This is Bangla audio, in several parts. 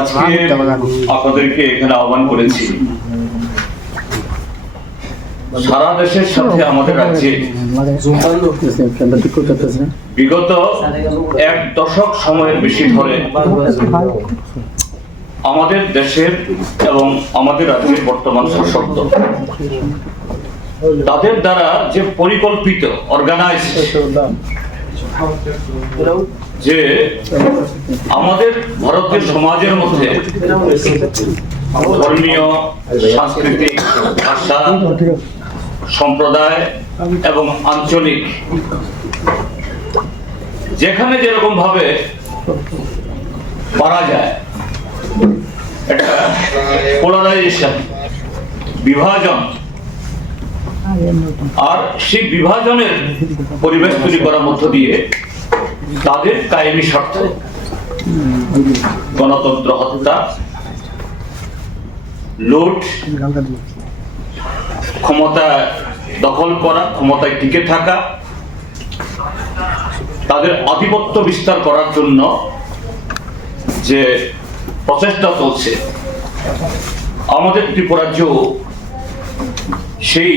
আজকে আপনাদেরকে এখানে আহ্বান করেছি সারা দেশের সাথে আমাদের রাজ্যে বিগত এক দশক সময়ের বেশি ধরে আমাদের দেশের এবং আমাদের রাজ্যের বর্তমান শাসক দল তাদের দ্বারা যে পরিকল্পিত অর্গানাইজড যে আমাদের ভারতীয় সমাজের মধ্যে ধর্মীয়, সাংস্কৃতিক, ভাষা, সম্প্রদায় এবং আঞ্চলিক যেখানে যেরকম ভাবে পারা যায় এটা পোলারাইজেশন, বিভাজন, আর সেই বিভাজনের পরিবেশ তৈরি করার মধ্য দিয়ে তাদের কায়েমি স্বার্থ গণতন্ত্র হত্যা, লুট, ক্ষমতা দখল করা, ক্ষমতায় টিকে থাকা, তাদের আধিপত্য বিস্তার করার জন্য যে প্রচেষ্টা চলছে আমাদের ত্রিপুরাজ্য সেই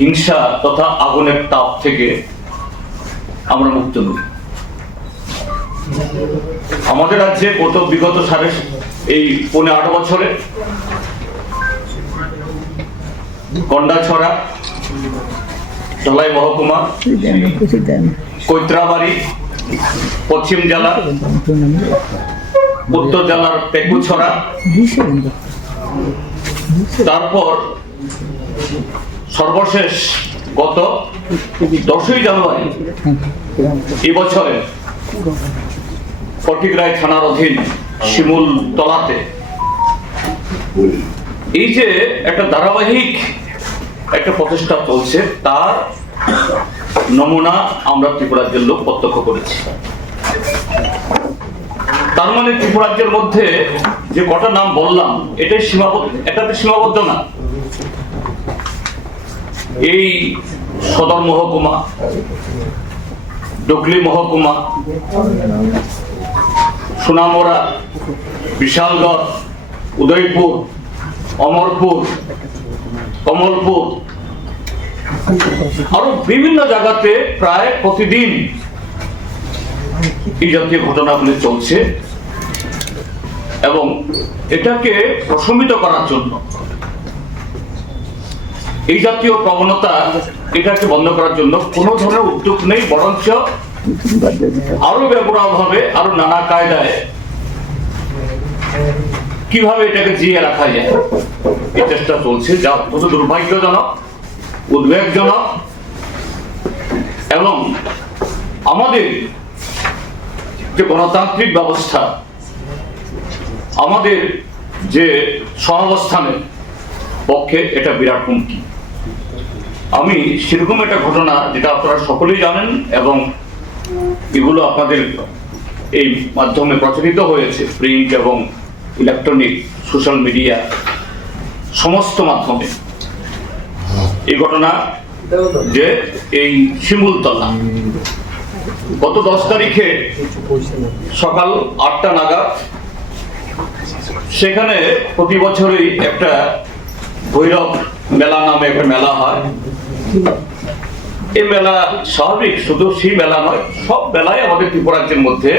হিংসা তথা আগুনের তাপ থেকে আমরা মুক্ত নই। আমাদের রাজ্যে বিগত এই 8 বছরে কন্ডাছড়া, ধলাই মহকুমা, কৈত্রাবাড়ি, পশ্চিম জেলা, উত্তর জেলার পেকুছড়া, তারপর সর্বশেষ গত 10ই জানুয়ারি এবছরে ফটিকরায় থানার অধীন শিমুল তলাতে এই যে একটা ধারাবাহিক একটা প্রচেষ্টা চলছে তার নমুনা আমরা ত্রিপুরাজ্যের লোক প্রত্যক্ষ করেছি। তার মানে ত্রিপুরাজ্যের মধ্যে যে কটা নাম বললাম এটাই সীমাবদ্ধ না। এই সদর মহকুমা, ডুগলি মহকুমা, সোনামুড়া, বিশালগড়, উদয়পুর, অমরপুর, কমলপুর, আরো বিভিন্ন জায়গাতে প্রায় প্রতিদিন এই জাতীয় ঘটনাগুলি চলছে এবং এটাকে প্রশমিত করার জন্য এই জাতীয় প্রবণতা এটাকে বন্ধ করার জন্য কোনো ধরনের উদ্যোগ নেই, বরঞ্চ আরো ব্যাপকভাবে আরো নানা কায়দায় কিভাবে এটাকে জিয়ে রাখা যায় এই চেষ্টা চলছে, যা অত্যন্ত দুর্ভাগ্যজনক, উদ্বেগজনক এবং আমাদের যে গণতান্ত্রিক ব্যবস্থা, আমাদের যে সহাবস্থানের পক্ষে এটা বিরাট হুমকি। আমি সেরকম একটা ঘটনা যেটা আপনারা সকলেই জানেন এবং এগুলো আপনাদের এই মাধ্যমে প্রচারিত হয়েছে, প্রিন্ট এবং ইলেকট্রনিক, সোশ্যাল মিডিয়া সমস্ত মাধ্যমে, এই ঘটনা যে এই শিমুলতলা গত 10 তারিখে সকাল 8টা নাগাদ সেখানে প্রতি বছরই একটা ভৈরব মেলা নামে একটা মেলা হয়। এই মেলা স্বাভাবিক, শুধু সেই মেলা নয়, সব মেলায় আমাদের ত্রিপুরাজ্যের মধ্যে